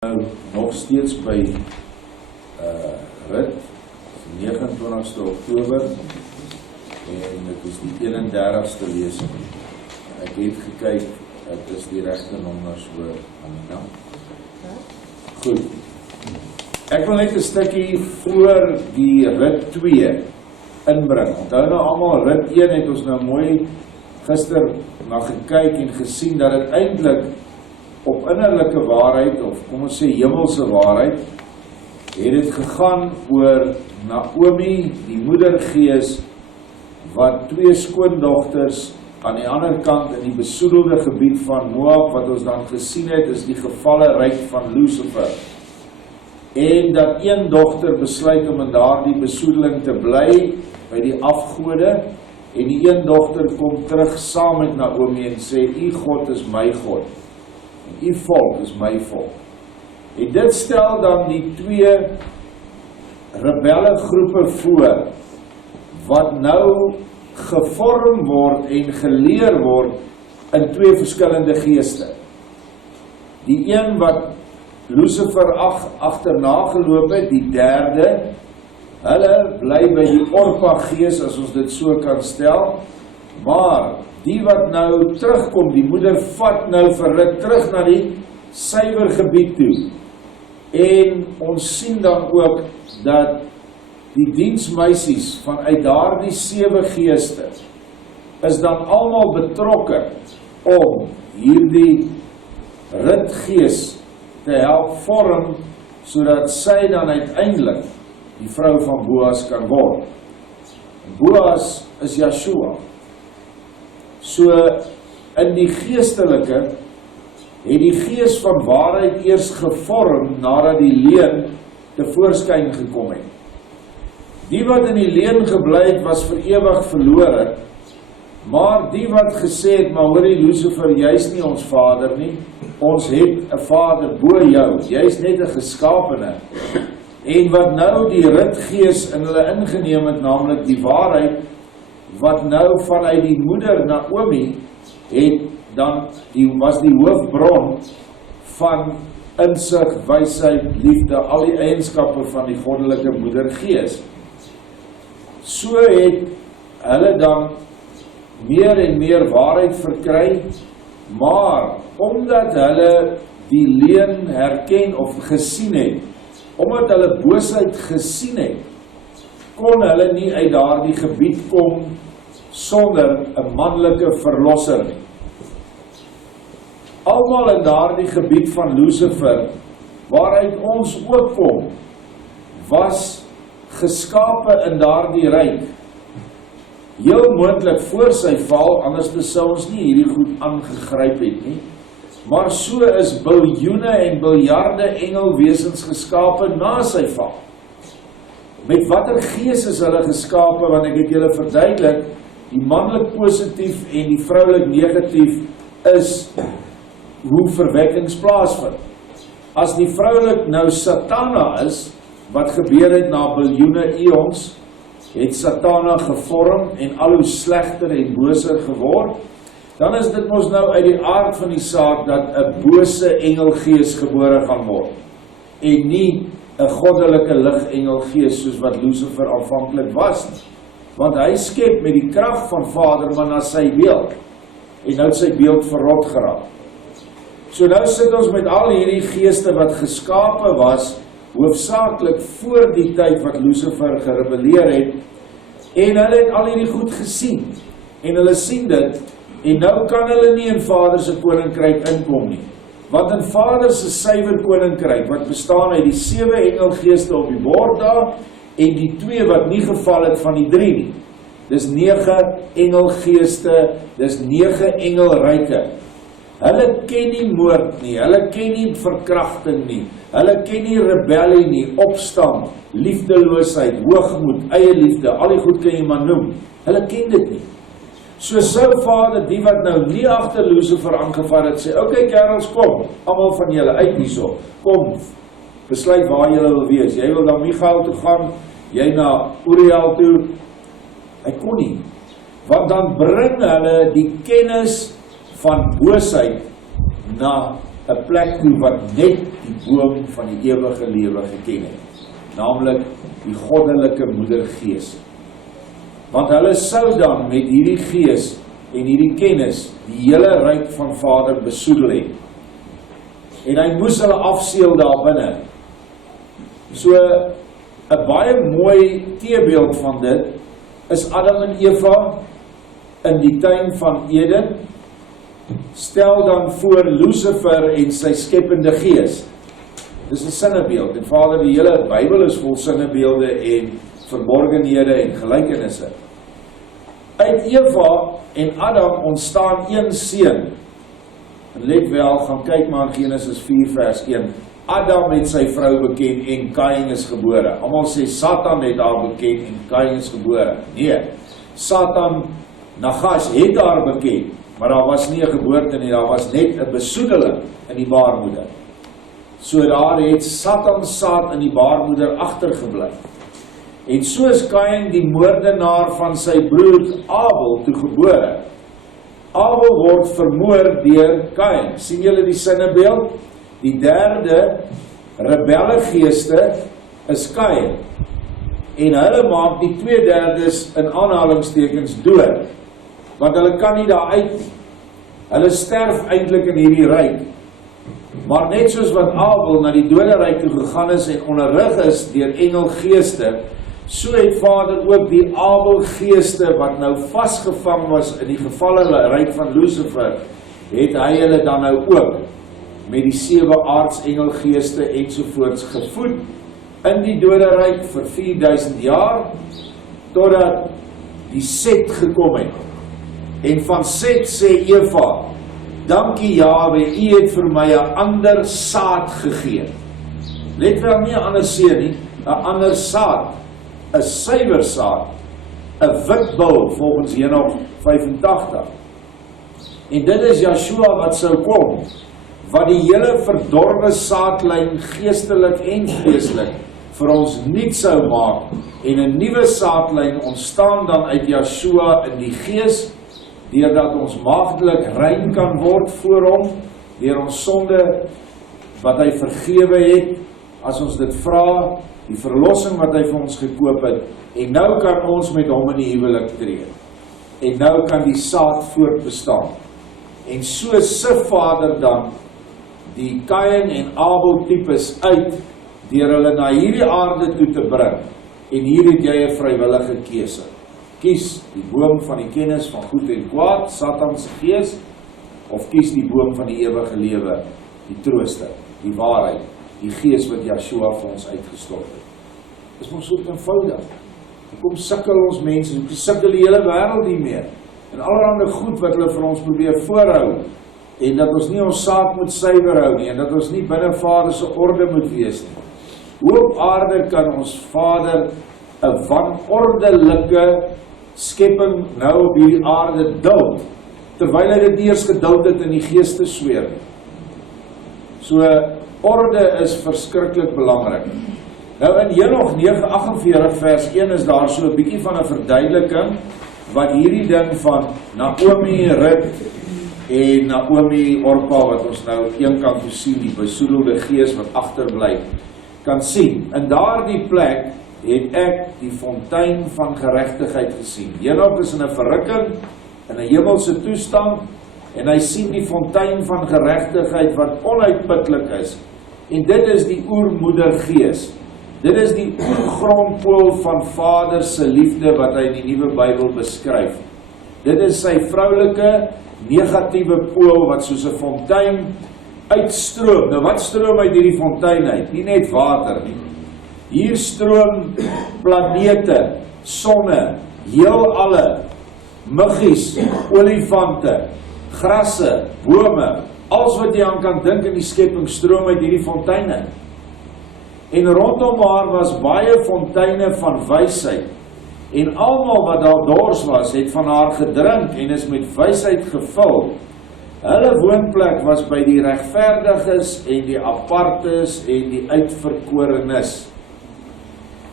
Nou nog steeds by rit, 29ste Oktober en dit is die 31ste lesing. Ek het gekyk, dit is die regte nommers hoor, Amina. Goed. Ek wil net 'n stukkie voor die rit 2 inbring. Onthou nou almal, rit 1 het ons nou mooi gister na gekyk en gesien dat dit eintlik op innerlike waarheid, of kom ons sê hemelse waarheid, het dit gegaan oor Naomi, die moedergees, wat 2 skoondogters aan die ander kant in die besoedelde gebied van Moab, wat ons dan gesien het, is die gevalle ryk van Lucifer. En dat een dogter besluit om in daardie besoedeling te bly, by die afgode, en die een dogter kom terug saam met Naomi en sê, "U God is my God. Die volk is my volk." En dit stel dan die 2 rebelle groepe voor, wat nou gevorm word en geleer word in 2 verskillende geeste. Die een wat Lucifer agterna geloop het, die derde, hulle bly by die Orpa gees, as ons dit so kan stel, maar die wat nou terugkom, die moeder vat nou vir rit terug na die suiwer gebied toe. En ons sien dan ook dat die diensmeisies vanuit daardie 7 geeste is dan almal betrokke om hierdie ritgees te help vorm, sodat sy dan uiteindelik die vrou van Boas kan word. Boas is Yeshua. So, in die geestelike, het die gees van waarheid eers gevorm, nadat die leuen tevoorskyn gekom het. Die wat in die leuen gebly het, was vir ewig verlore, maar die wat gesê het, maar hoorie Lucifer, jy is nie ons vader nie, ons het 'n vader bo jou, jy is net 'n geskapene, en wat nou die ritgees in hulle ingeneem het, naamlik die waarheid, wat nou vanuit die moeder Naomi het dan was die hoofbron van insig, wysheid, liefde, al die eienskappe van die goddelike moedergees. So het hulle dan meer en meer waarheid verkry, maar omdat hulle die leuen herken of gesien het, omdat hulle boosheid gesien het, kon hulle nie uit daardie gebied kom sonder 'n manlike verlosser nie. Almal in daardie gebied van Lucifer, waaruit ons ook kom, was geskape in daardie ryk. Heel moontlik voor sy val, anders sou ons nie hierdie goed aangegryp het nie. Maar so is biljoene en biljarde engelwesens geskape na sy val. Met watter gees is hulle geskape, want ek het julle verduidelik, die manlik positief en die vroulik negatief is hoe verwekkings plaasvind. As die vroulik nou Satana is, wat gebeur het na biljoene eons, het Satana gevorm en al hoe slegter en boser geword, dan is dit mos nou uit die aard van die saak dat 'n bose engelgees gebore gaan word, en nie 'n goddelike ligengelgees soos wat Lucifer aanvanklik was, want hy skep met die krag van Vader, maar na sy beeld, en nou het sy beeld verrot geraak. So nou sit ons met al hierdie geeste wat geskape was, hoofsaaklik voor die tyd wat Lucifer gerebelleer het, en hulle het al hierdie goed gesien, en hulle sien dit, en nou kan hulle nie in Vader se koninkryk inkom nie, want in Vader se suiwer koninkryk, wat bestaan uit die 7 engelgeeste op die bord daar, en die 2 wat nie geval het van die 3 nie, dis 9 engelgeeste, dis 9 engelryke. Hulle ken nie moord nie, hulle ken nie verkrachting nie, hulle ken nie rebellie nie, opstand, liefdeloosheid, hoogmoed, eie liefde, al die goed kan jy maar noem. Hulle ken dit nie. So sou Vader, die wat nou nie agter Lucifer aangevat het, sê, "Oké kerels, kom, almal van julle uit hierso, kom, besluit waar julle wil wees, jy wil na Michael toe gaan, jy na Uriel toe." Hy kon nie, want dan bring hulle die kennis van boosheid na 'n plek toe wat net die boom van die ewige lewe geken het, naamlik die goddelike moedergees. Want hulle sou dan met hierdie gees en hierdie kennis die hele ryk van Vader besoedel het. En hy moes hulle afseël daar binne. So 'n baie mooi teebeeld van dit is Adam en Eva in die tuin van Eden. Stel dan voor Lucifer en sy skepende gees. Dis 'n sinnebeeld. En Vader, die hele Bybel is vol sinnebeelde en verborgenhede en gelykenisse. Uit Eva en Adam ontstaan een seun. En let wel, gaan kyk maar in Genesis 4 vers 1. Adam het sy vrou beken en Kain is gebore. Almal sê Satan het haar beken en Kain is gebore. Nee, Satan, Nagash het haar beken, maar daar was nie 'n geboorte nie, daar was net 'n besoedeling in die baarmoeder. So daar het Satan saad in die baarmoeder agtergebly. En so is Kain die moordenaar van sy broer Abel toegebore. Abel word vermoor deur Kain. Sien julle die sinnebeeld? Die derde rebellegeeste is Kain. En hulle maak die 2/3 in aanhalingstekens dood. Want hulle kan nie daar uit nie. Hulle sterf eintlik in hierdie ryk. Maar net soos wat Abel na die doderyk toe gegaan is en onderrig is deur engelgeeste, so het Vader ook die Abelgeeste wat nou vasgevang was in die gevalle ryk van Lucifer, het hy hulle dan nou ook met die 7 aardsengelgeeste ensovoorts gevoed in die doderyk vir 4000 jaar, totdat die Set gekom het. En van Set sê Eva, dankie Jahwe, u het vir my 'n ander saad gegee. Let wel, nie 'n ander seun nie, 'n ander saad, 'n suiwer saad, 'n wit bul volgens Henog 85. En dit is Yeshua wat sou kom, wat die hele verdorwe saadlyn geestelik en vleeslik vir ons nuut sou maak, en 'n nuwe saadlyn ontstaan dan uit Yeshua in die gees, deurdat ons maagdelik rein kan word voor hom, deur ons sonde wat hy vergewe het, as ons dit vra, die verlossing wat hy vir ons gekoop het, en nou kan ons met hom in die huwelik tree. En nou kan die saad voortbestaan. En so sif Vader dan die Kain en Abel tipes uit, deur hulle na hierdie aarde toe te bring. En hier het jy 'n vrywillige keuse. Kies die boom van die kennis van goed en kwaad, Satan se gees, of kies die boom van die ewige lewe, die trooster, die waarheid, die gees wat Yeshua vir ons uitgestort het. Dis mos so eenvoudig. Hoekom sukkel ons mense, hoekom sukkel die hele wêreld hiermee? En allerhande goed wat hulle vir ons probeer voorhou, en dat ons nie ons saak moet suiwer hou nie, en dat ons nie binne Vader se orde moet wees nie. Hoe op aarde kan ons Vader 'n wanordelike skepping nou op hierdie aarde duld, terwyl hy dit eers geduld het in die geestesfeer? So, orde is verskriklik belangrik. Nou in Henog 9:48 vers 1 is daar so 'n bietjie van 'n verduideliking, wat hierdie ding van Naomi, Rut en Naomi, Orpa, wat ons nou eenkant toe sien, die besoedelde gees wat agterbly, kan sien. In daardie plek het ek die fontein van geregtigheid gesien. Henog is in 'n verrukking, in 'n hemelse toestand, en hy sien die fontein van geregtigheid wat onuitputlik is. En dit is die oermoedergees. Dit is die oergrondpool van Vader se liefde wat hy in die Nuwe Bybel beskryf. Dit is sy vroulike, negatiewe pool wat soos 'n fontein uitstroom. Nou wat stroom uit hierdie fontein uit? Nie net water nie. Hier stroom planete, sonne, heelalle, muggies, olifante, grasse, bome, alles wat jy aan kan dink in die skepping stroom uit hierdie fonteine. En rondom haar was baie fonteine van wysheid. En almal wat daar dors was, het van haar gedrink en is met wysheid gevul. Hulle woonplek was by die regverdiges en die apartes en die uitverkorenes.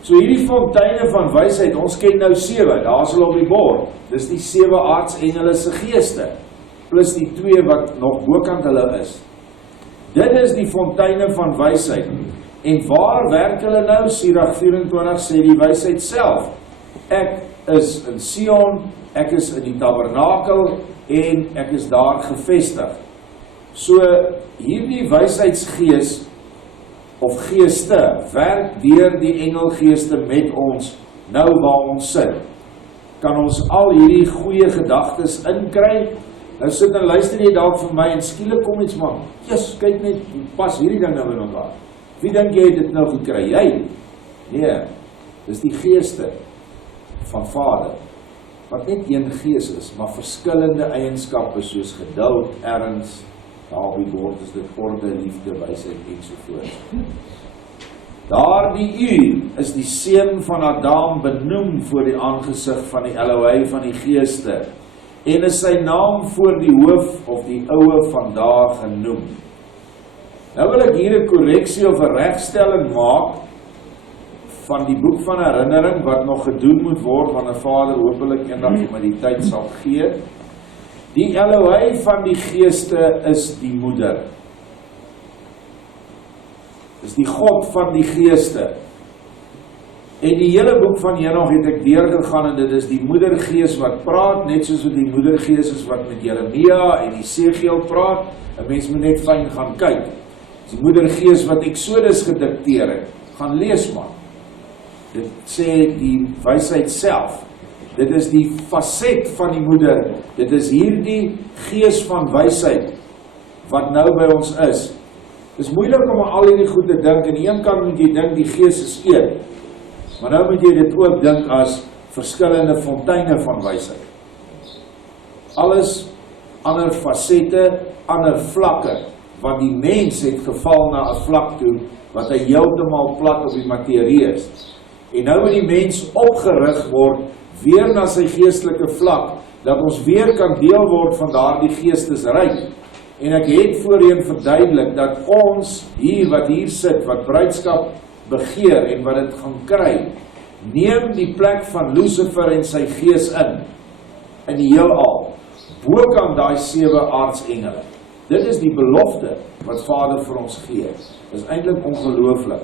So hierdie fonteine van wysheid, ons ken nou 7, daar is hulle op die bord. Dis die 7 aardsengele se geeste, plus die 2 wat nog bokant hulle is. Dit is die fonteine van wysheid. En waar werk hulle nou? Sirach 24 sê die wysheid self. Ek is in Sion, ek is in die tabernakel en ek is daar gevestig. So hierdie wysheidsgees of geeste werk deur die engelgeeste met ons nou waar ons sit. Kan ons al hierdie goeie gedagtes inkry? Nou sit en luister jy dalk vir my en skielik kom iets maar, yes, kyk net, pas hierdie ding nou in mekaar. Wie dink jy het dit nou gekry? Jy? Nee, dis die geeste van Vader, wat net een gees is, maar verskillende eienskappe soos geduld, erns, daar op die bord is dit orde, liefde, wysheid ensovoorts. Daardie uur is die seun van Adam benoem voor die aangesig van die Elohim van die geeste, en is sy naam voor die hoof of die oue vandag genoem. Nou wil ek hier 'n korreksie of 'n regstelling maak van die boek van herinnering wat nog gedoen moet word, wanneer Vader hopelik eendag vir my die tyd sal gee. Die Elohim van die geeste is die moeder. Is die God van die geeste. En die hele boek van Henog het ek deurgegaan en dit is die moedergees wat praat, net soos wat die moedergees is wat met Jeremia en Esegiel praat. 'n Mens moet net fyn gaan kyk. Die moedergees wat Exodus gedikteer het, gaan lees maar. Dit sê die wysheid self. Dit is die faset van die moeder. Dit is hierdie gees van wysheid wat nou by ons is. Dit is moeilik om al hierdie goed te dink. Aan die een kant moet jy dink die gees is een, maar nou moet jy dit ook dink as verskillende fonteine van wysheid. Alles ander fasette, ander vlakke, want die mens het geval na 'n vlak toe wat hy heeltemal plat op die materie is. En nou moet die mens opgerig word weer na sy geestelike vlak, dat ons weer kan deel word van daardie geestesryk. En ek het voorheen verduidelik dat ons hier wat hier sit, wat bruidskap begeer en wat dit gaan kry, neem die plek van Lucifer en sy gees in die heelal, bokant daai 7 aardsengele. Dit is die belofte wat Vader vir ons gee. Dit is eintlik ongelooflik.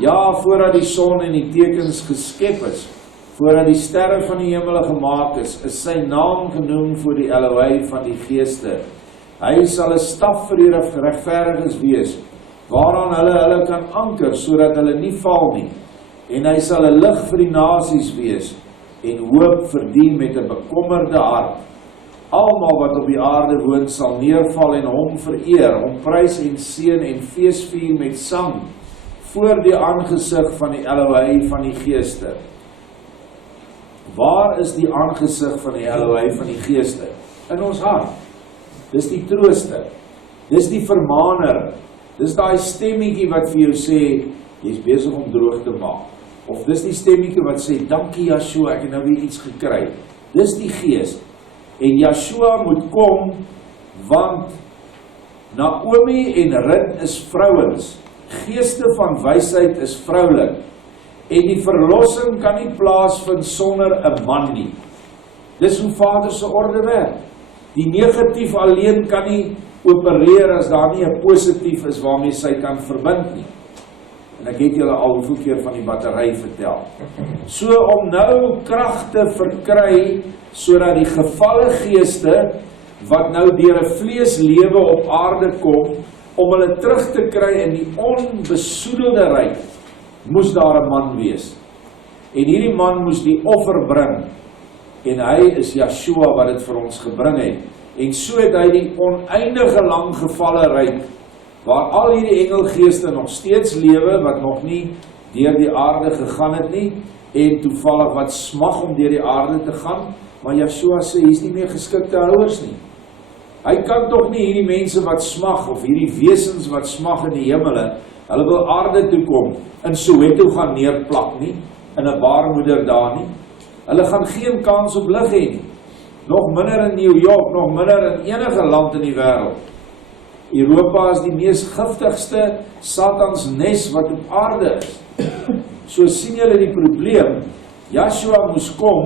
Ja, voordat die son en die tekens geskep is, voordat die sterre van die hemele gemaak is sy naam genoem voor die Elohim van die geeste. Hy sal 'n staf vir die regverdiges wees, waaraan hulle kan anker, sodat hulle nie val nie. En hy sal 'n lig vir die nasies wees, en hoop vir die met 'n bekommerde hart. Almal wat op die aarde woon sal neerval en hom vereer, hom prys en seën en feesvier met sang, voor die aangesig van die Elohim van die geeste. Waar is die aangesig van die Elohim van die geeste? In ons hart. Dis die trooster. Dis die vermaaner. Dis daai stemmetjie wat vir jou sê, jy's besig om droog te maak. Of dis die stemmetjie wat sê, dankie Yeshua, ek het nou weer iets gekry. Dis die gees. En Yeshua moet kom, want Naomi en Rut is vrouens. Geeste van wysheid is vroulik. En die verlossing kan nie plaasvind sonder 'n man nie. Dis hoe Vader se orde werk. Die negatief alleen kan nie opereer as daar nie 'n positief is waarmee sy kan verbind nie. En ek het julle al hoeveel keer van die battery vertel. So om nou krag te verkry, sodat die gevalle geeste, wat nou deur 'n vleeslewe op aarde kom, om hulle terug te kry in die onbesoedelde ryk, moes daar 'n man wees. En hierdie man moes die offer bring. En hy is Yeshua wat dit vir ons gebring het. En so het hy die oneindige lang gevalle ryk, waar al hierdie engelgeeste nog steeds lewe, wat nog nie deur die aarde gegaan het nie, en toevallig wat smag om deur die aarde te gaan, maar Yeshua sê, hy is nie meer geskikte houers nie. Hy kan toch nie hierdie mense wat smag, of hierdie wesens wat smag in die hemele, hulle wil aarde toekom, in Soweto gaan neerplak nie, in 'n baarmoeder daar nie. Hulle gaan geen kans op lig hê nie. Nog minder in New York, nog minder in enige land in die wêreld. Europa is die mees giftigste satansnes wat op aarde is. So sien julle die probleem. Yeshua moes kom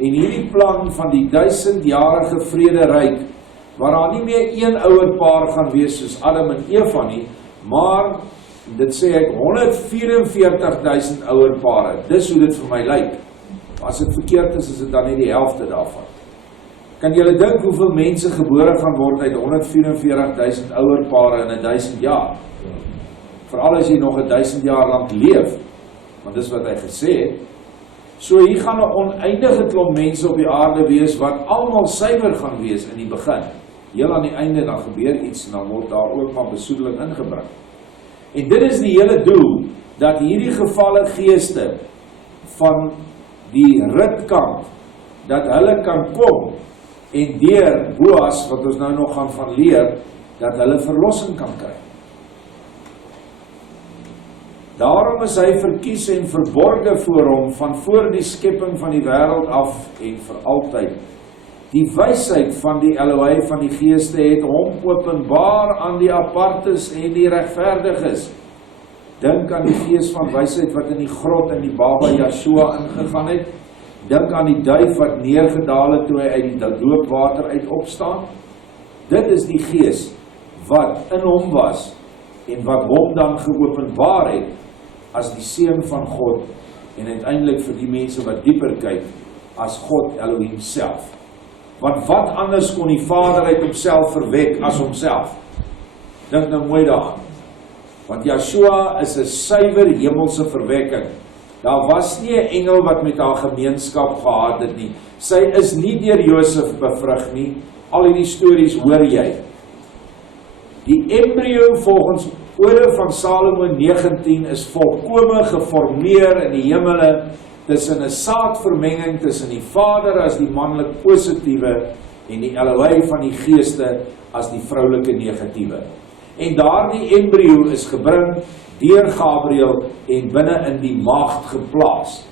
en hierdie plan van die 1000-jarige vrederyk waar daar nie meer een ouerpaar gaan wees soos Adam en Eva nie, maar dit sê ek 144.000 ouerpare. Dis hoe dit vir my lyk. As dit verkeerd is dit dan nie die helfte daarvan. Kan julle dink hoeveel mense gebore gaan word uit 144.000 ouerpare in 1000 jaar? Veral as jy nog 1000 jaar lang leef, want dis wat hy gesê het. So hier gaan 'n oneindige klomp mense op die aarde wees, wat almal suiwer gaan wees in die begin. Heel aan die einde dan gebeur iets, en dan word daar ook maar besoedeling ingebring. En dit is die hele doel, dat hierdie gevalle geeste van die ritkant, dat hulle kan kom, en deur Boas, wat ons nou nog gaan van leer, dat hulle verlossing kan kry. Daarom is hy verkies en verborge voor hom, van voor die skepping van die wêreld af, en vir altyd. Die wysheid van die Elohim van die geeste het hom openbaar aan die apartes en die regverdiges. Dink aan die gees van wysheid wat in die grot in die baba Yeshua ingegaan het. Dink aan die duif wat neergedaal het toe hy uit die doopwater uit opstaan. Dit is die gees wat in hom was en wat hom dan geopenbaar het as die seun van God en uiteindelik vir die mense wat dieper kyk as God Elohim self. Want wat anders kon die Vader uit homself verwek as homself? Dink nou mooi daaraan. Want Yeshua is 'n suiwer hemelse verwekking. Daar was nie 'n engel wat met haar gemeenskap gehad het nie. Sy is nie deur Josef bevrug nie. Al hierdie stories hoor jy. Die embryo volgens Ode van Salomo 19 is volkome geformeer in die hemele tussen 'n saadvermenging tussen die Vader as die manlik positiewe en die Elohim van die geeste as die vroulike negatiewe. En daardie embryo is gebring deur Gabriël en binne in die maagd geplaas.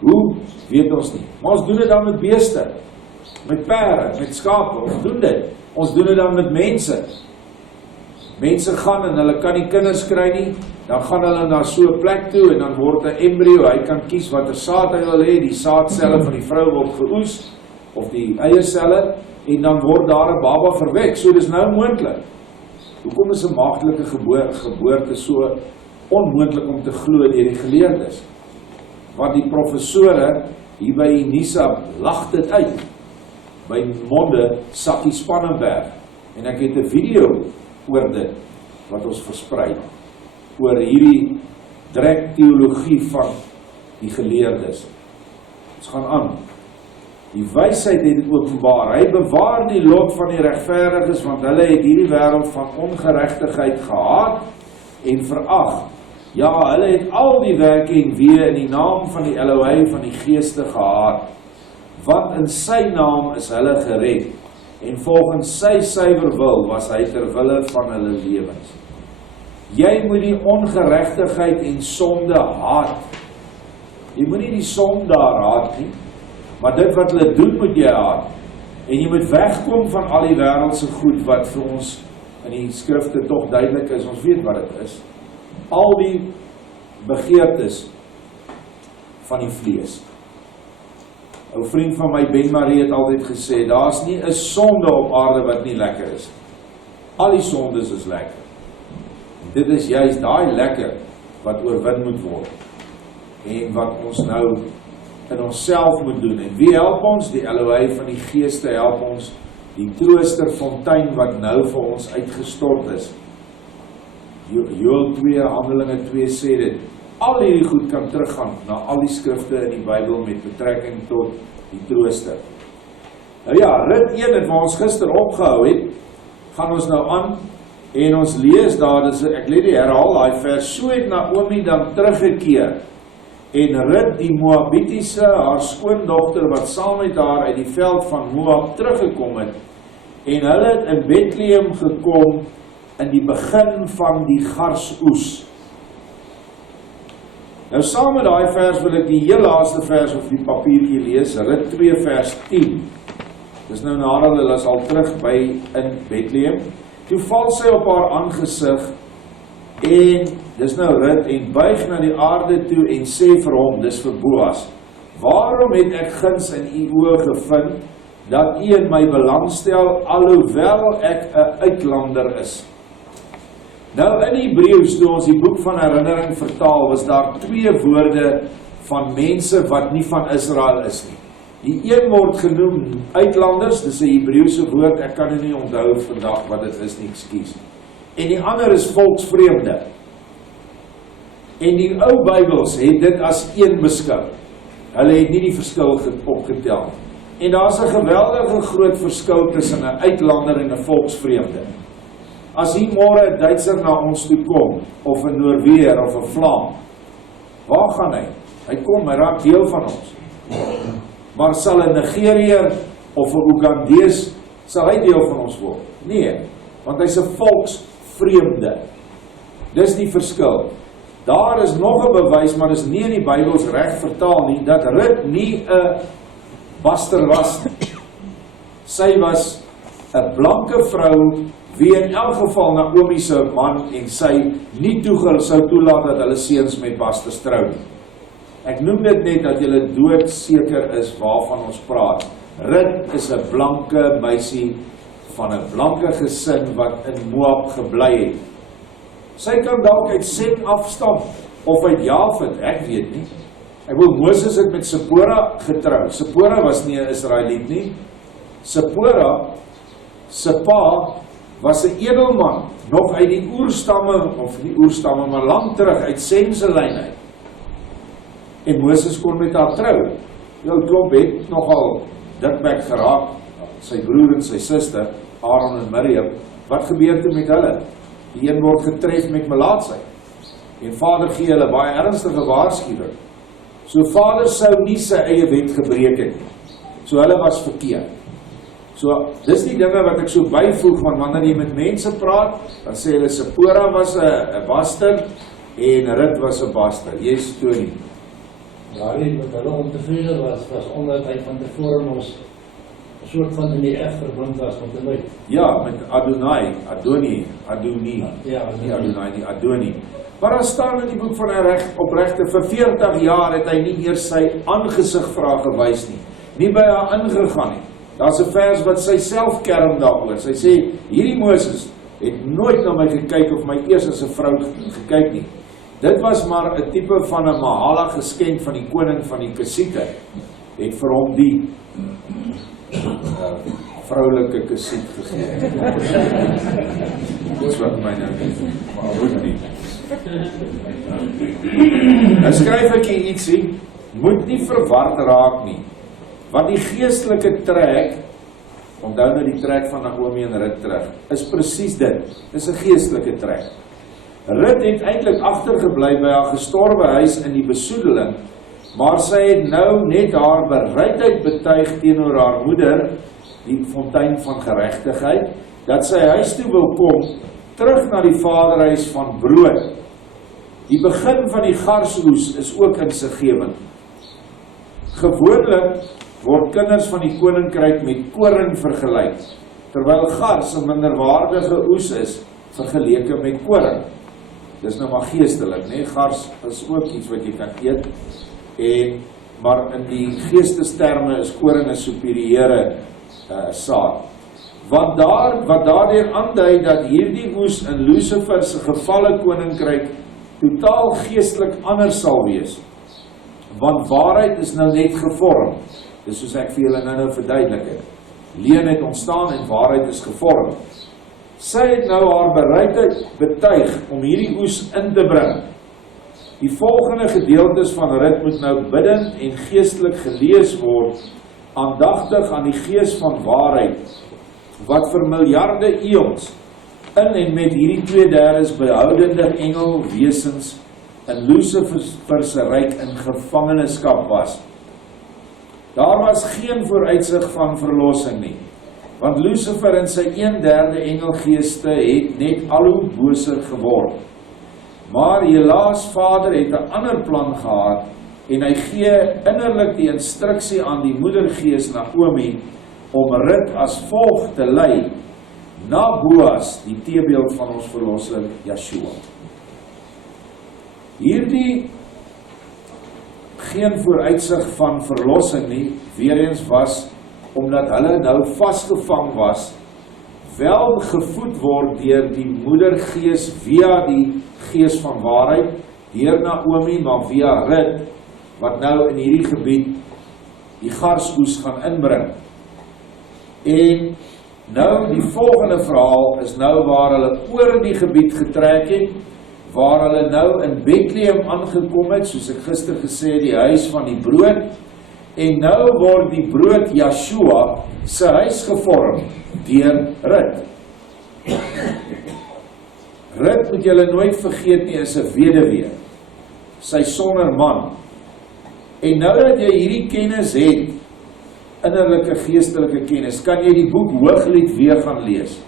Hoe? Weet ons nie. Maar ons doen dit dan met beeste, met perde, met skape, ons doen dit. Ons doen dit dan met mense. Mense gaan en hulle kan nie kinders kry nie, dan gaan hulle na so 'n plek toe en dan word 'n embryo, hy kan kies watter saad hy wil hê, die saadselle van die vrou word geoes, of die eierselle, en dan word daar 'n baba verwek, so dis nou moontlik. Hoekom is 'n maagdelike geboorte so onmoontlik om te glo deur die geleerdes? Want die professore hier by Unisa lag dit uit, by Monde, Sakkie Spannenberg, en ek het 'n video oor dit, wat ons versprei, oor hierdie drek teologie van die geleerdes. Ons gaan aan. Die wysheid het dit openbaar. Hy bewaar die lot van die regverdiges, want hulle het hierdie wêreld van ongeregtigheid gehaat en verag. Ja, hulle het al die werke en weë in die naam van die Elohim van die geeste gehaat. Want in sy naam is hulle gered. En volgens sy suiwer wil was hy ter wille van hulle lewens. Jy moet die ongeregtigheid en sonde haat. Jy moet nie die sonde daar haat nie, maar dit wat hulle doen moet jy haat. En jy moet wegkom van al die wêreldse goed wat vir ons in die skrifte tog duidelik is. Ons weet wat dit is. Al die begeertes van die vlees. 'n vriend van my, Ben Marie, het altyd gesê, daar's nie 'n sonde op aarde wat nie lekker is. Al die sondes is lekker. En dit is juist daai lekker wat oorwin moet word. En wat ons nou in onsself moet doen. En wie help ons? Die Elohim van die geeste help ons. Die troosterfontein wat nou vir ons uitgestort is. Joel 2, Handelinge 2 sê dit. Al hierdie goed kan teruggaan na al die skrifte in die Bybel met betrekking tot die trooster. Nou ja, rit 1 het waar ons gister opgehou het, gaan ons nou aan en ons lees daar, ek let die herhaal daai vers, so het Naomi dan teruggekeer en Rut die Moabitiese, haar skoondogter wat saam met haar uit die veld van Moab teruggekom het, en hulle het in Bethlehem gekom in die begin van die garsoes. Nou saam met daai vers wil ek die heel laaste vers op die papiertjie lees, Rut 2 vers 10. Dis nou nadat hulle is al terug by in Bethlehem. Toe val sy op haar aangesig en dis nou Rut en buig na die aarde toe en sê vir hom, dis vir Boas, waarom het ek guns in u oë gevind dat u in my belangstel, alhoewel ek 'n uitlander is. Nou in Hebreëus, toe ons die boek van herinnering vertaal, was daar 2 woorde van mense wat nie van Israel is nie. Die een word genoem uitlanders, dis 'n Hebreëse woord, ek kan dit nie onthou vandag wat dit is nie, ekskuus. En die ander is volksvreemde. En die ou Bybels het dit as een beskou. Hulle het nie die verskil opgetel. En daar's 'n geweldige groot verskil tussen 'n uitlander en 'n volksvreemde. As hier môre 'n Duitser na ons toe kom, of 'n Noorweër of 'n Vlaam, waar gaan hy? Hy kom, hy raak deel van ons. Maar sal 'n Nigeriër of 'n Oegandees, sal hy deel van ons word? Nee, want hy's 'n volksvreemde. Dis die verskil. Daar is nog 'n bewys, maar dis nie in die Bybels reg vertaal nie, dat Rut nie 'n baster was nie. Sy was 'n blanke vrou, wie in elk geval Naomi se man en sy nie sou toelaat dat hulle seuns met basters trou nie. Ek noem dit net dat julle doodseker is waarvan ons praat. Rut is 'n blanke meisie van 'n blanke gesin wat in Moab gebly het. Sy kan dalk uit Sem afstam, of uit Jafet, ek weet nie. Ek wil Moses het met Sipora getrou. Sipora was nie 'n Israeliet nie. Sipora, se pa, was 'n edelman, nog uit die oerstamme, of nie oerstamme, maar lang terug, uit Sem se lyn uit. En Moses kon met haar trou. Jou klomp het nogal dikbek geraak, sy broer en sy suster, Aaron en Miriam. Wat gebeur toe met hulle? Die een word getref met melaatsheid. En Vader gee hulle baie ernstige waarskuwing. So Vader sou nie sy eie wet gebreek het nie. So hulle was verkeerd. So dis die dinge wat ek so byvoeg, want wanneer jy met mense praat, dan sê hulle Sipora was 'n baster en Rut was 'n baster. Yes, Tony. Daardie wat hulle ontevrede was omdat hy van tevore ons 'n soort van in die erf verbind was met hom. Ja, met Adoni. Ja, nie Adonai nie, Adoni. Maar daar staan in die boek van opregte, vir 40 jaar het hy nie eers sy aangesig vir haar gewys nie. Nie by haar ingegaan nie. Daar's 'n vers wat sy self kerm daaroor. Sy sê, hierdie Moses het nooit na my gekyk of my eers as 'n vrou gekyk nie. Dit was maar 'n tipe van 'n mahala geskenk van die koning van die Kasiete. Het vir hom die vroulike kasiet gegee. Dis wat my nou maar goed nie. Nou skryf ek hier ietsie, moet nie verward raak nie. Want die geestelike trek, onthou nou die trek van Naomi en Rut terug, is presies dit. Dis 'n geestelike trek. Rut het eintlik agtergebly by haar gestorwe huis in die besoedeling, maar sy het nou net haar bereidheid betuig teenoor haar moeder, die fontein van geregtigheid, dat sy huis toe wil kom, terug na die vaderhuis van brood. Die begin van die garsoes is ook insiggewend. Gewoonlik word kinders van die koninkryk met koring vergelyk, terwyl gars 'n minderwaardige oes is vergeleke met koring. Dis nou maar geestelik, né? Gars is ook iets wat jy kan eet, maar in die geestesterme is koring 'n superieure saad. Wat daardeur aandui dat hierdie oes in Lucifer se gevalle koninkryk totaal geestelik anders sal wees. Want waarheid is nou net gevorm. Dis soos ek vir julle nou verduidelik het. Leuen het ontstaan en waarheid is gevorm. Sy het nou haar bereidheid betuig om hierdie oes in te bring. Die volgende gedeeltes van Rut moet nou biddend en geestelik gelees word, aandagtig aan die gees van waarheid, wat vir miljarde eons in en met hierdie 2/3 behoudende engelwesens in Lucifer se ryk in gevangenskap was. Daar was geen vooruitsig van verlossing nie, want Lucifer en sy 1/3 engelgeeste het net al hoe boser geword. Maar helaas Vader het 'n ander plan gehad en hy gee innerlik die instruksie aan die moedergees Naomi om Rut as volg te lei na Boas, die teebeeld van ons verlosser Yeshua. Hierdie geen vooruitsig van verlossing nie, weer eens was omdat hulle nou vasgevang was, wel gevoed word deur die moedergees via die gees van waarheid, deur Naomi, maar via Rut, wat nou in hierdie gebied die garsoes gaan inbring. En nou die volgende verhaal is nou waar hulle oor die gebied getrek het, waar hulle nou in Bethlehem aangekom het, soos ek gister gesê het, die huis van die brood, en nou word die brood Yeshua se huis gevorm deur Rut. Rut moet julle nooit vergeet nie, is 'n weduwee. Sy sonder man. En nou dat jy hierdie kennis het, innerlike geestelike kennis, kan jy die boek Hooglied weer gaan lees.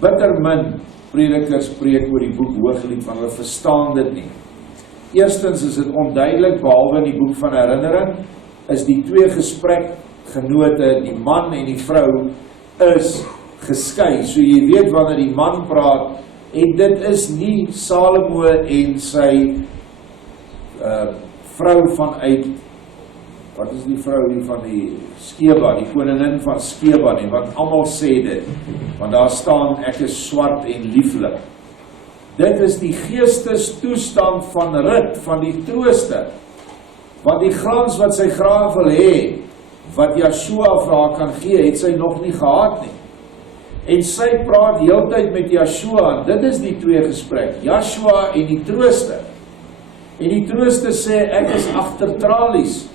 Bitter min predikers preek oor die boek Hooglied, want hulle verstaan dit nie. Eerstens is dit onduidelik, behalwe in die boek van herinnering, is die twee gesprekgenote, die man en die vrou, is geskei. So jy weet wanneer die man praat, en dit is nie Salomo en sy vrou vanuit, wat is die vrou die van die Skeba, die koningin van Skeba nie, want almal sê dit, want daar staan, ek is swart en lieflik. Dit is die geestestoestand van Rut, van die trooster, want die glans wat sy graag wil hê, wat Yeshua vir haar kan gee, het sy nog nie gehad nie. En sy praat heeltyd met Yeshua, dit is die twee gesprek, Yeshua en die trooster. En die trooster sê, ek is agter tralies.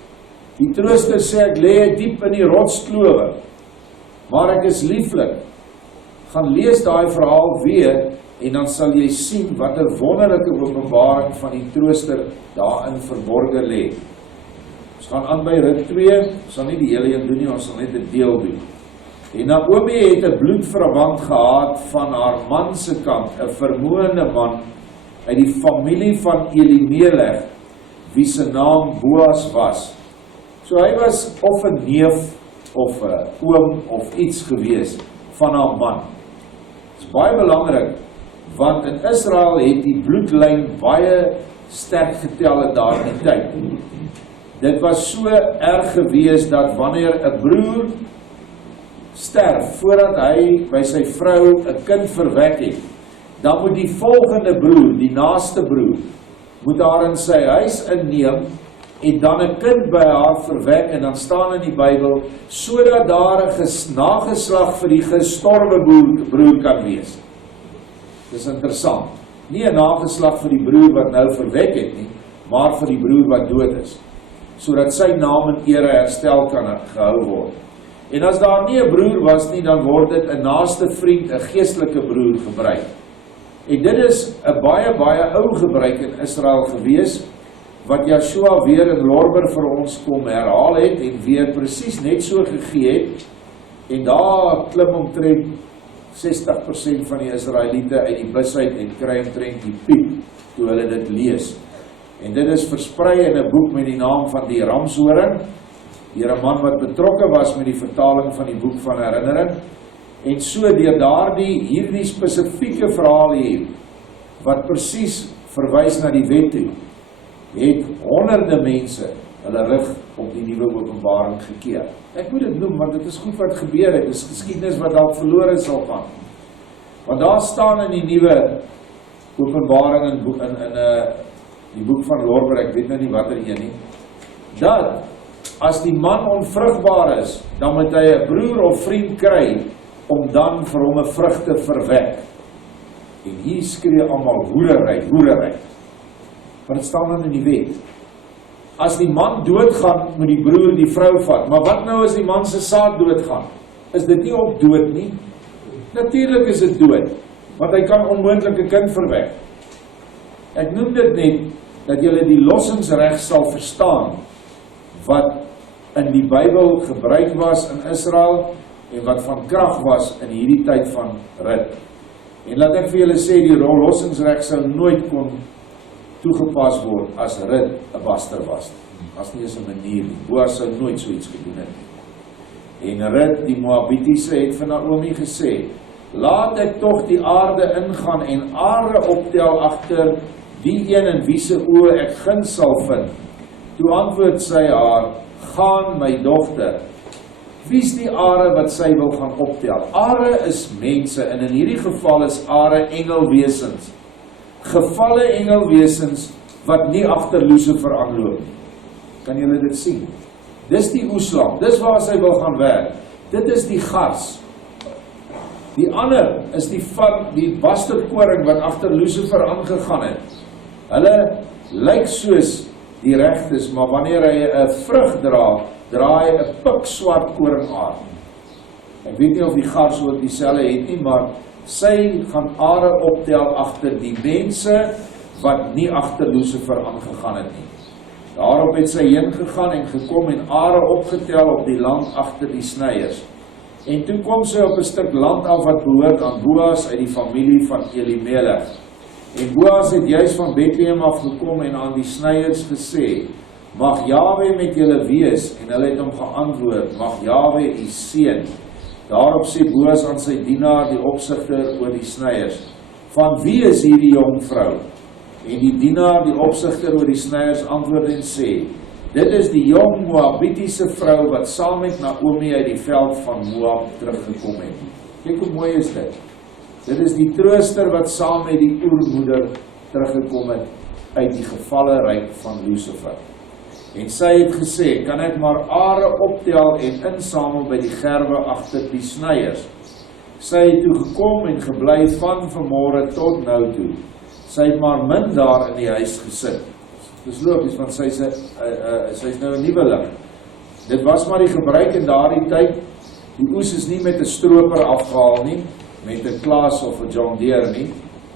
Die trooster sê, ek lê diep in die rotsklowe, maar ek is lieflik. Gaan lees daai verhaal weer, en dan sal jy sien wat 'n wonderlike openbaring van die trooster daarin verborge lê. Ons gaan aan by Rut 2, ons sal nie die hele een doen nie, ons sal net 'n deel doen. En Naomi het 'n bloedverwant gehad van haar man se kant, 'n vermoënde man uit die familie van Elimelech, wie se naam Boas was. So hy was of 'n neef, of 'n oom, of iets gewees van haar man. Dit is baie belangrik, want in Israel het die bloedlyn baie sterk getel in daardie tyd. Dit was so erg gewees, dat wanneer 'n broer sterf, voordat hy by sy vrou 'n kind verwek het, dan moet die volgende broer, die naaste broer, moet haar in sy huis inneem, en dan 'n kind by haar verwek, en dan staan in die Bybel, sodat daar 'n nageslag vir die gestorwe broer kan wees. Dis interessant. Nie 'n nageslag vir die broer wat nou verwek het nie, maar vir die broer wat dood is, sodat sy naam en ere herstel kan gehou word. En as daar nie 'n broer was nie, dan word dit 'n naaste vriend, 'n geestelike broer gebruik. En dit is 'n baie ou gebruik in Israel gewees, wat Yeshua weer in Lorber vir ons kom herhaal het, en weer presies net so gegee het, en daar klim omtrent 60% van die Israeliete uit die bus uit, en kry omtrent die piep, toe hulle dit lees. En dit is versprei in 'n boek met die naam van die Ramshoring, deur 'n man wat betrokke was met die vertaling van die boek van herinnering, en so deur hierdie spesifieke verhaal hier, wat presies verwys na die wet toe, het honderde mense hulle rug op die nuwe openbaring gekeer. Ek moet dit noem, want dit is goed wat gebeur het, dit is geskiedenis wat dalk verlore sal gaan. Want daar staan in die nuwe openbaring in die boek van Lorber, ek weet nou nie watter een nie, dat as die man onvrugbaar is, dan moet hy 'n broer of vriend kry, om dan vir hom 'n vrug te verwek. En hier skree almal hoerery. Want dit staan dan in die wet. As die man doodgaan, moet die broer die vrou vat. Maar wat nou as die man se saad doodgaan? Is dit nie ook dood nie? Natuurlik is dit dood, want hy kan onmoontlik 'n kind verwek. Ek noem dit net, dat julle die lossingsreg sal verstaan, wat in die Bybel gebruik was in Israel, en wat van krag was in hierdie tyd van Rut. En laat ek vir julle sê, die lossingsreg sou nooit kon toegepas word as Rut 'n baster was. As nie eens 'n manier nie. Boas sou nooit so iets gedoen het. En Rut, die Moabitiese, het vir Naomi gesê, laat ek tog die aarde ingaan en are optel agter die een in wie se oë ek guns sal vind. Toe antwoord sy haar, gaan my dogter, Wie is die are wat sy wil gaan optel? Are is mense, en in hierdie geval is are engelwesens. Gevalle engelwesens wat nie agter Lucifer aanloop nie. Kan julle dit sien? Dis die oeslam, dis waar sy wil gaan werk. Dit is die gas. Die ander is die bastardkoring wat agter Lucifer aangegaan het. Hulle lyk soos die regtes, maar wanneer hy 'n vrug dra, draai 'n pikswart koringaar. Ek weet nie of die gars ook dieselfde het nie, maar sy gaan are optel agter die mense wat nie agter Lucifer aangegaan het nie. Daarop het sy heen gegaan en gekom en are opgetel op die land agter die snyers. En toe kom sy op 'n stuk land af wat behoort aan Boas uit die familie van Elimelech. En Boas het juis van Bethlehem afgekom en aan die snyers gesê, mag Jahwe met julle wees, en hulle het hom geantwoord, mag Jahwe u seën. Daarop sê Boas aan sy dienaar, die opsigter oor die snyers, van wie is hierdie jong vrou? En die dienaar, die opsigter oor die snyers, antwoord en sê, dit is die jong Moabitiese vrou wat saam met Naomi uit die veld van Moab teruggekom het. Kyk hoe mooi is dit. Dit is die trooster wat saam met die oermoeder teruggekom het uit die gevalle ryk van Lucifer. En sy het gesê, kan ek maar are optel en insamel by die gerwe agter die snyers. Sy het toe gekom en gebly van vanmôre tot nou toe. Sy het maar min daar in die huis gesit. Dis logies, want sy is nou 'n nuweling. Dit was maar die gebruik in daardie tyd. Die oes is nie met 'n stroper afgehaal nie, met 'n Klaas of 'n John Deere nie,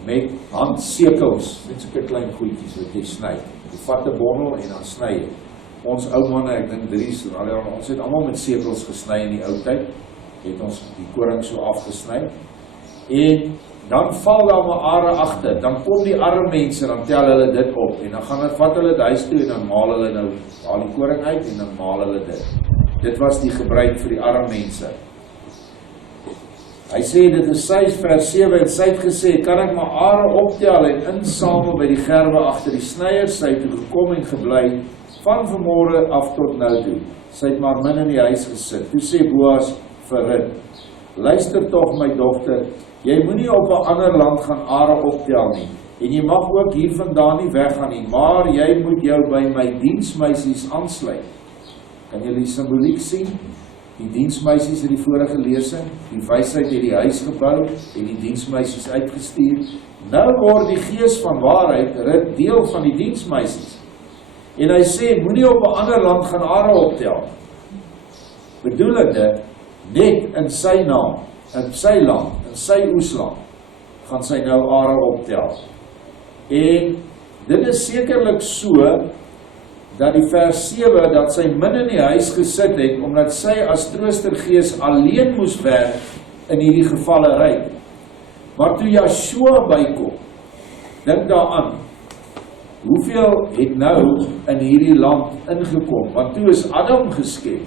met handsekels, met sulke klein goedjies wat jy sny. Jy vat 'n bondel en dan sny jy. Ons ou manne, ek dink Dries, ons het almal met sekels gesny in die ou tyd. Het ons die koring so afgesny. En dan val daar maar are agter. Dan kom die arme mense, dan tel hulle dit op en dan gaan vat hulle dit huis toe en dan maal hulle nou al die koring uit en dan maal hulle dit. Dit was die gebruik vir die arme mense. Hy sê dit is sy vers 7 en sy het gesê, kan ek maar are optel en insamel by die gerwe agter die snyers. Sy het toe gekom en gebly van vanmôre af tot nou toe. Sy het maar min in die huis gesit. Toe sê Boas vir Rut, luister tog my dogter, jy moenie op 'n ander land gaan are optel nie, en jy mag ook hier vandaan nie weggaan nie, maar jy moet jou by my diensmeisies aansluit. Kan julle die simboliek sien? Die diensmeisies in die vorige lesing, die wysheid het die huis gebou en die diensmeisies uitgestuur. Nou word die gees van waarheid Rut deel van die diensmeisies. En hy sê, moenie op 'n ander land gaan are optel. Bedoel ek dit, net in sy naam, in sy land, in sy oesland, gaan sy nou are optel. En dit is sekerlik so, dat die vers 7, dat sy min in die huis gesit het, omdat sy as troostergees alleen moes werk in hierdie gevalle ryk. Maar toe Yeshua bykom, dink daaraan, hoeveel het nou in hierdie land ingekom? Want toe is Adam geskep,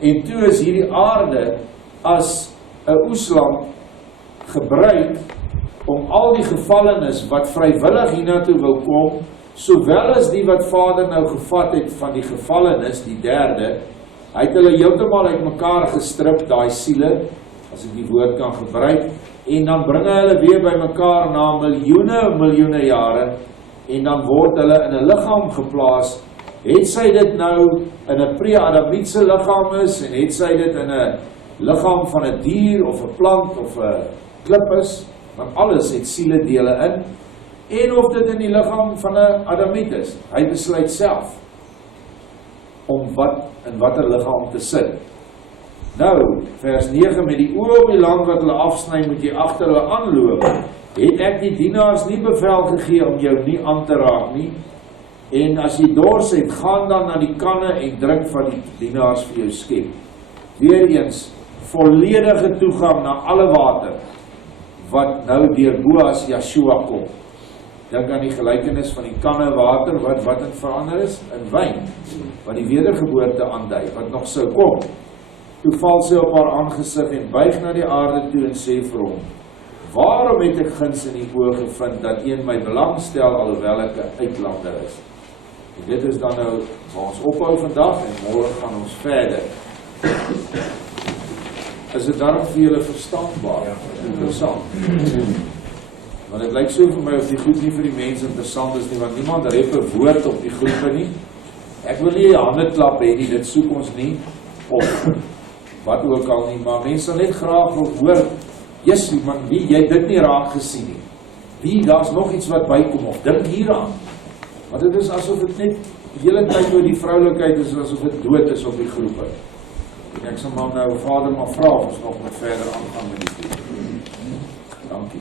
en toe is hierdie aarde as 'n oesland gebruik om al die gevallenes wat vrywillig hiernatoe wil kom, sowel as die wat Vader nou gevat het van die gevallenes, die derde, hy het hulle heeltemal uit mekaar gestrip, daai siele, as ek die woord kan gebruik, en dan bring hy hulle weer by mekaar na miljoene jare, en dan word hulle in 'n liggaam geplaas. Het sy dit nou in 'n pre-Adamietse liggaam is, en het sy dit in 'n liggaam van 'n dier, of 'n plant, of 'n klip is, want alles het sieledele in, en of dit in die liggaam van 'n Adamiet is. Hy besluit self om in watter liggaam te sit. Nou, vers 9, met die oë op die land wat hulle afsny, moet jy agter hulle aanloop. Het ek die dienaars nie bevel gegee om jou nie aan te raak nie? En as jy dors het, gaan dan na die kanne en drink van die dienaars vir jou skep. Weereens, volledige toegang na alle water, wat nou deur Boas Yeshua kom. Dink aan die gelykenis van die kanne water, wat in verander is, in wyn, wat die wedergeboorte aandui, wat nog sou kom. Toe val sy op haar aangesig en buig na die aarde toe en sê vir hom, waarom het ek guns in die oë gevind, dat een my belang stel, alhoewel ek 'n uitlander is? En dit is dan nou waar ons ophou vandag, en môre gaan ons verder. Is dit daarom vir julle verstaanbaar? Interessant. Want het lyk so vir my of die goed nie vir die mense interessant is nie, want niemand rep 'n woord op die groepe nie. Ek wil nie 'n hande klap hê nie, dit soek ons nie, of wat ook al nie, maar mense sal net graag wil hoor, Jesus, man, wie, jy het dit nie raak gesien nie. Wie, daar's nog iets wat bykom, of dink hieraan. Want dit is asof dit net, die hele tyd oor die vroulikheid is, asof dit dood is op die groepe. En ek sal maar nou, Vader, maar vra of ons nog met verder aangaan met die groepe. Dankie.